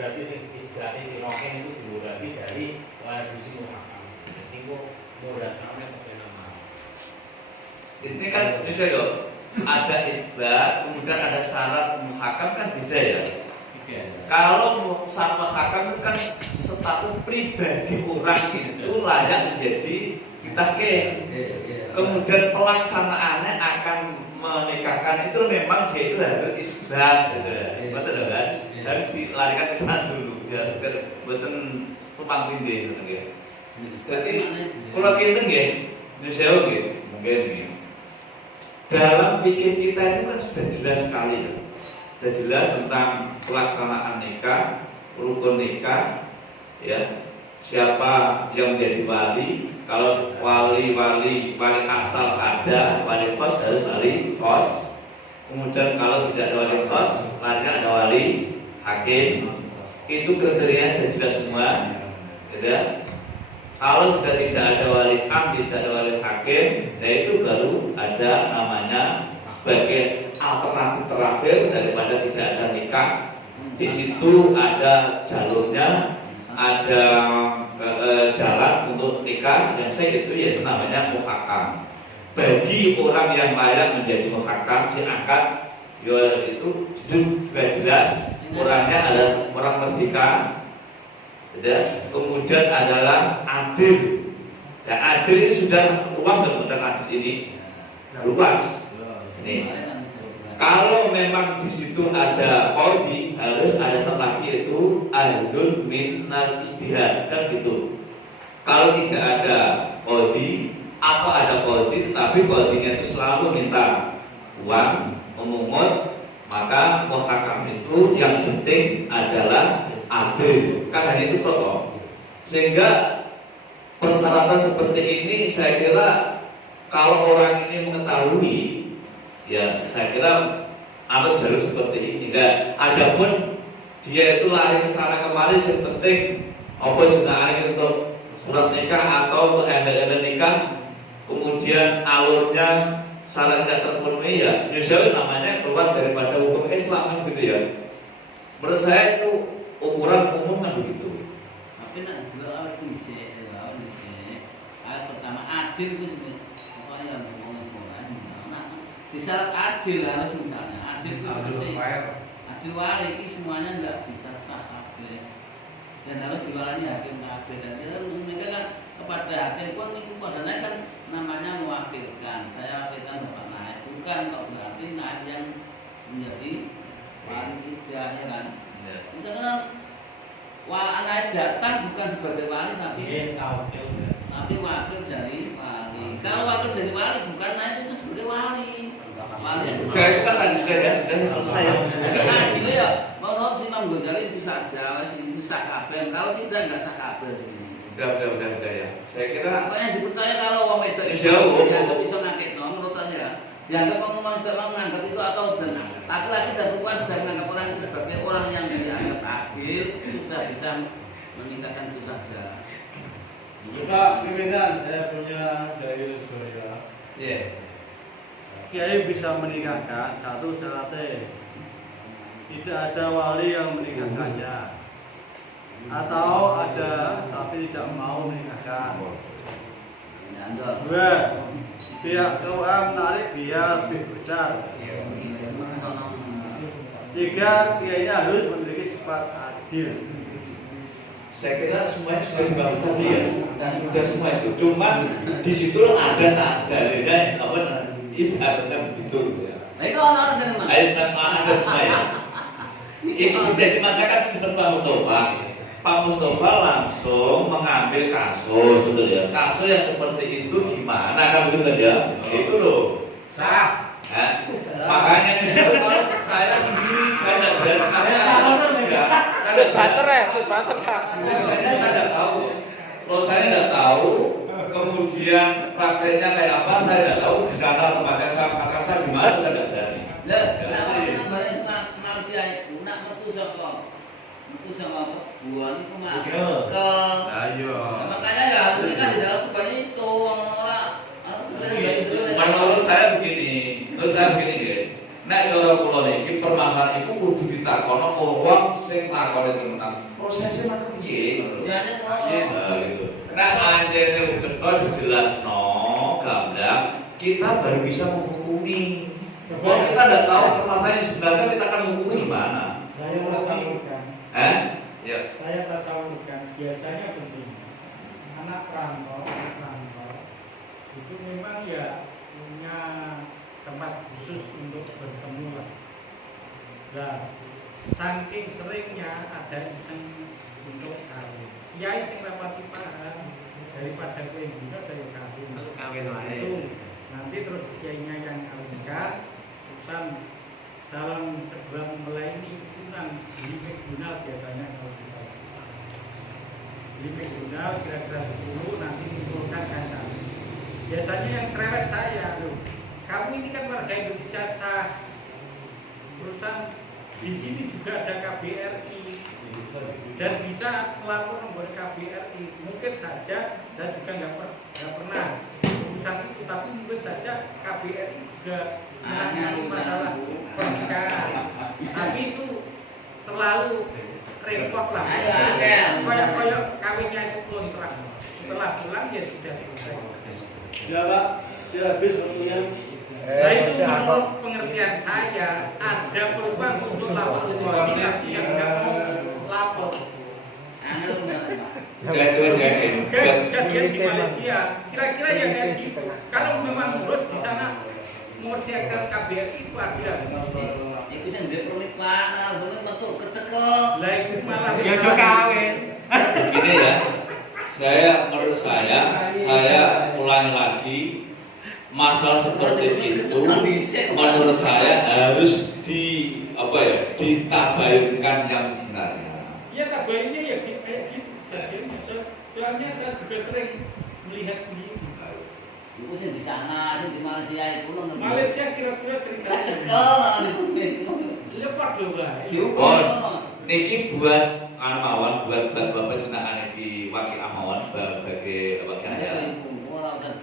berarti istilahnya si roken itu berarti dari wajib muhakam. Jadi kok mudah namanya pakai nama. Ini kan misalnya ada isbat, kemudian ada syarat muhakam kan beda ya. Kalau sama hakam itu kan status pribadi orang itu layak menjadi ditahkim. Kemudian pelaksanaannya akan menikahkan itu memang dia itu harus isbat, gitu ya. Betul kan? Harus dilarikan ke sana dulu, ya. Betul tumpang tindih, gitu ya. Jadi kalau kita nggih, nyusul nggih, mungkin nggih. Dalam pikir kita itu kan sudah jelas sekali ya. Sudah jelas tentang pelaksanaan nikah, rukun nikah, ya. Siapa yang menjadi wali? Kalau wali asal ada, wali khos harus wali khos. Kemudian kalau tidak ada wali khos, lainnya ada wali hakim. Itu kriterianya sudah jelas semua, gitu ya. Kalau sudah tidak ada wali am, tidak ada wali hakim, nah itu baru ada namanya sebagai alternatif terakhir daripada tidak ada nikah. Di situ ada jalurnya, ada jalan untuk nikah yang saya itu yaitu namanya muhakam. Bagi orang yang layak menjadi muhakam diangkat, ya itu juga jelas orangnya adalah orang merdeka, ya. Kemudian adalah adil. Ya, adil ini sudah luas tentang adil ini, luas. Ini. Kalau memang di situ ada qadhi, harus ada satu lagi yaitu ahlun minal istihad, kan gitu. Kalau tidak ada qadhi atau ada qadhi tapi qadhinya itu selalu minta uang, memungut, maka muhakam itu yang penting adalah adil. Kan hanya itu toh. Sehingga persyaratan seperti ini saya kira kalau orang ini mengetahui, ya saya kira ada jalur seperti ini. Nah, adapun dia itu lari ke sana kemari, yang penting apa jenenge untuk surat nikah atau untuk embel-embel nikah, kemudian alurnya syarat tidak terpenuhi, ya nyusul namanya keluar daripada hukum Islam, gitu ya. Menurut saya itu ukuran umum kan begitu. Tapi nak dulu awal fungsi, ayat pertama adil itu sebenarnya apa yang ngomong semua. Di syarat adil harus misalnya adil itu seperti adil wali itu semuanya nggak bisa sah kabeh dan harus diwali hakim kabeh dan kita mengingatkan kepada hakim pun itu padahal kan namanya mewakilkan, saya wakilkan bapak naik, bukan kok berarti naik yang menjadi wali tidak, ya kan? Kita kan naik datang bukan sebagai wali tapi wakil dari wali. Kalau wakil dari wali bukan naik itu sebagai wali. Sudah itu kan tadi sudah ya, sudah selesai ya. Jadi adilnya ya, menurut si Imam Ghazali bisa saja, bisa kabel. Kalau tidak nggak sah kabel. Udah ya. Saya kira. Pokoknya dipercaya kalau orang itu dianggap bisa ngangkat, menurut saya. Dianggap orang tidak mau menganggap itu atau benar. Laki-laki dan perempuan sudah menganggap orang itu sebagai orang yang dianggap adil, sudah bisa meningkatkan itu saja. Juga pimpinan saya punya dari Surya. Iya. Kiai bisa menikahkan satu syaratnya tidak ada wali yang menikahkannya, atau ada tapi tidak mau menikahkan. Dua, pihak KUA menarik biaya lebih besar. Tiga, kiainya harus memiliki sifat adil. Saya kira semuanya sudah dibahas tadi ya, sudah semua itu. Cuma di situ ada dalilnya apa? Itu ada begitu. Baik, orang dari mana? Ada semua ya. Ini sudah dimasakan seperti Pak Mustafa. Pak Mustafa langsung mengambil kasus, betul ya. Kasus yang seperti itu gimana kan begitu kan ya? Itu loh. Sah. Makanya saya sendiri saya tidak berani kerja. Saya tidak tahu. Kalau saya tidak tahu, kemudian prakteknya kayak apa saya tidak tahu. Di sana tempatnya saya Makassar gimana saya tidak berani. Lah, kalau negara Malaysia itu nak metu sama buan itu mah kekel. Ayo. Makanya ya mereka di dalam bukan itu orang-orang Menurut saya begini ya. Nek cara kula niki permasalahan iku kudu ditakono wong sing takone tenan. Prosesnya mak piye ngono lho. Ya nek Nah, gitu. Nek anjene cepat dijelasno gamblang, kita baru bisa menghukumi. Kalau kita tidak tahu permasalahan yang sebenarnya, kita akan menghukumi gimana? Saya rasakan. Ya. Saya rasakan biasanya begini. Anak perantau itu memang ya punya tempat khusus untuk bertemu lah. Nah, saking seringnya ada iseng untuk kawin. Kiai sing rapati paham daripada kowe dina dari kawin. Itu nanti terus kiainya yang kawinkan, urusan calon kedua mempelai ini urusan beli McDonald biasanya kalau bisa. Beli McDonald kira-kira 10 nanti mengumpulkan kakak. Biasanya yang cerewet saya loh. Kamu ini kan warga Indonesia sah. Urusan di sini juga ada KBRI dan bisa melapor nomor KBRI. Mungkin saja saya juga nggak pernah urusan itu, tapi mungkin saja KBRI juga menangani masalah pernikahan. Tapi itu terlalu repot lah. Kayak kawinnya itu kontrak. Setelah pulang ya sudah selesai. Ya Pak, ya habis waktunya. Nah itu menurut pengertian saya ada peluang untuk lapor suami yang nggak mau lapor. Kejadian di Malaysia, kira-kira yang kayak gitu. Kalau memang lulus di sana mau siapkan KBRI itu ada. Iku sing duwe permit Pak, permit metu kecekel. Lah itu malah Ya ojo kawin. Begini ya, menurut saya ulangi lagi, masalah seperti itu menurut saya harus ditabayunkan yang sebenarnya. Ya tabayunnya ya kayak gitu. Soalnya saya juga sering melihat sendiri. Iku sing di sana, sing di Malaysia iku lho. Malaysia kira-kira cerita Kecekel malah ya padha wae. Niki buat Amawan, buat bapak jenengan iki wakil Amawan sebagai wakil acara.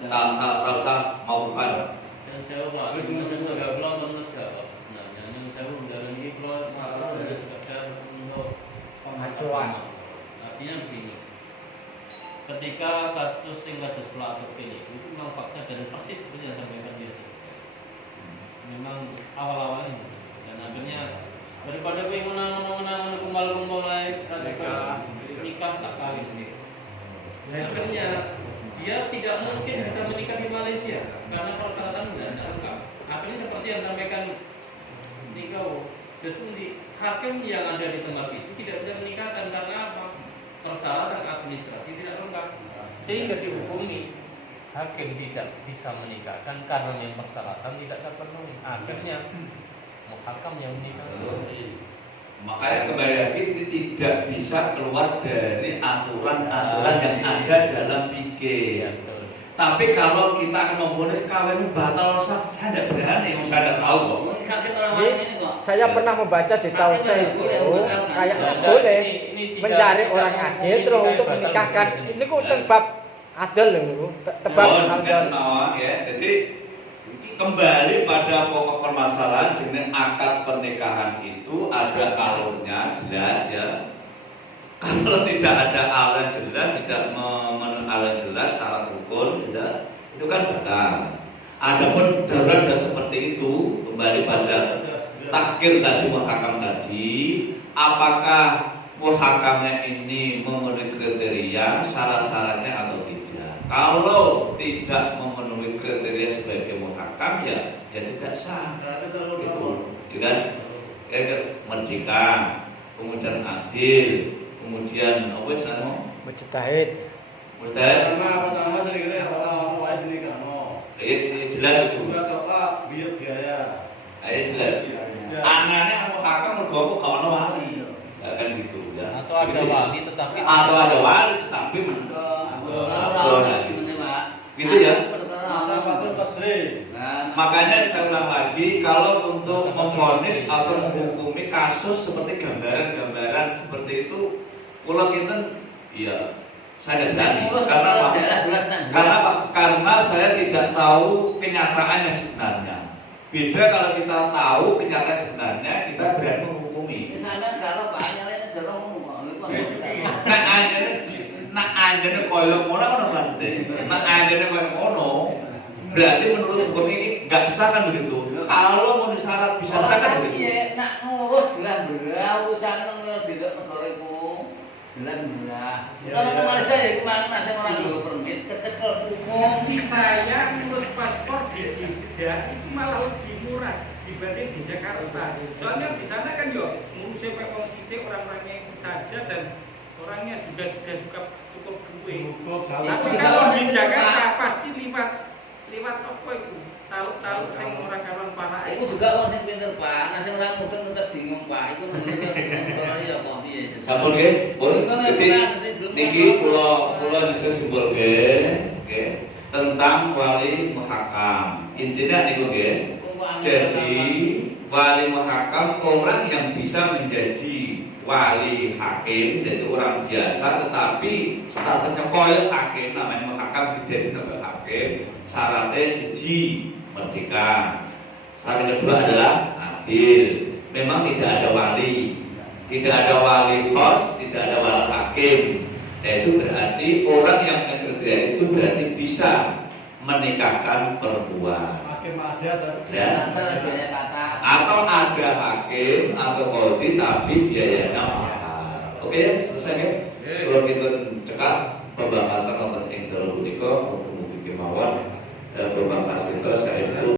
Tak usah mau bukan. Dan saya Pak, nggak belum menjawab. Nah, yang saya menjawab ini kalau malah ada sekedar untuk Pengacuan. Artinya begini. Ketika kasus pelaku ini itu memang fakta dan persis seperti yang sampaikan dia. Memang awal-awalnya dan akhirnya daripada gue menang kumpul-kumpulai nikah tak kawin gitu. Dan akhirnya dia tidak mungkin bisa menikah di Malaysia karena persyaratan tidak lengkap. Akhirnya seperti yang disampaikan nikah, jadi hakim yang ada di tempat itu tidak bisa menikahkan karena apa? Persyaratan administrasi tidak lengkap, sehingga dihukumi hakim tidak bisa menikahkan karena yang persyaratan tidak terpenuhi. Akhirnya muhakam yang menikahkan. Makanya kembali lagi ini tidak bisa keluar dari aturan-aturan yang ada dalam fikih. Tapi kalau kita akan memvonis kawin batal sah, saya tidak berani, saya tidak tahu kok. Saya pernah membaca di Tausel itu kayak boleh mencari orang adil terus untuk menikahkan. Ini kok tebab adil loh, tebab adil. Ya, jadi kembali pada pokok permasalahan jenis akad pernikahan itu ada alurnya jelas ya. Kalau tidak ada alur jelas, tidak memenuhi alur jelas syarat rukun, tidak, itu kan batal. Adapun darurat dan seperti itu kembali pada takhir tadi muhakam tadi, apakah muhakamnya ini memenuhi kriteria syarat-syaratnya atau tidak? Kalau tidak memenuhi kriteria sebagai muhakam ya tidak sah. Itu kan? Merdeka, kemudian adil, kemudian apa sana? Mujtahid. Mujtahid. Pertama sering-sering orang wajib nikah Jelas itu. biaya. Ayo jelas. Anaknya muhakam mergo kok ono wali. Ya kan gitu ya. Atau ada wali tetapi gitu ya. Nah, Makanya saya ulang lagi, kalau untuk memvonis atau menghukumi kasus seperti gambaran-gambaran seperti itu, pulau kita, ya saya tidak berani. Karena saya tidak tahu kenyataan yang sebenarnya. Beda kalau kita tahu kenyataan sebenarnya, kita berani menghukumi. Misalnya kalau Pak Nyalene dorong nak anjene koyo ngono kan maksudnya. Nak anjene koyo ngono, berarti menurut hukum ini nggak sah kan begitu. Kalau mau disyarat bisa sah kan begitu. Iya, nak ngurus lah berah urusan nang tidak negara iku. Jelas berah. Kalau ke Malaysia ya kemana nasi orang dua permit kecekel umum. Nanti saya ngurus paspor di Jeddah itu malah lebih murah dibanding di Jakarta. Soalnya di sana kan yo ngurus PPO Siti orang-orangnya itu saja dan orangnya juga sudah cukup duit. Tapi kalau di Jakarta pasti lewat apa itu? Caluk-caluk sing orang kawan para Iku juga wong sing pinter Pak, nek sing ora mudeng tetep bingung Pak. Iku menurut ya kok piye. Sampun nggih, pun. Jadi niki kula bisa simpulke, nggih, tentang wali muhakam. Intinya niku nggih. Jadi wali muhakam orang yang bisa menjadi wali hakim, jadi orang biasa tetapi statusnya koyo hakim, namanya muhakam tidak sebagai hakim. Syaratnya siji merdeka. Syarat kedua adalah adil. Memang tidak ada wali, tidak ada wali kos, tidak ada wali hakim. Itu berarti orang yang bekerja itu berarti bisa menikahkan perempuan. Hakim ada Ya. Atau ada hakim atau kodi tapi biayanya mahal. Oke, selesai ya. Kalau kita cekak pembahasan nomor yang terlalu punika untuk mungkin mawon dan pembahasan itu saya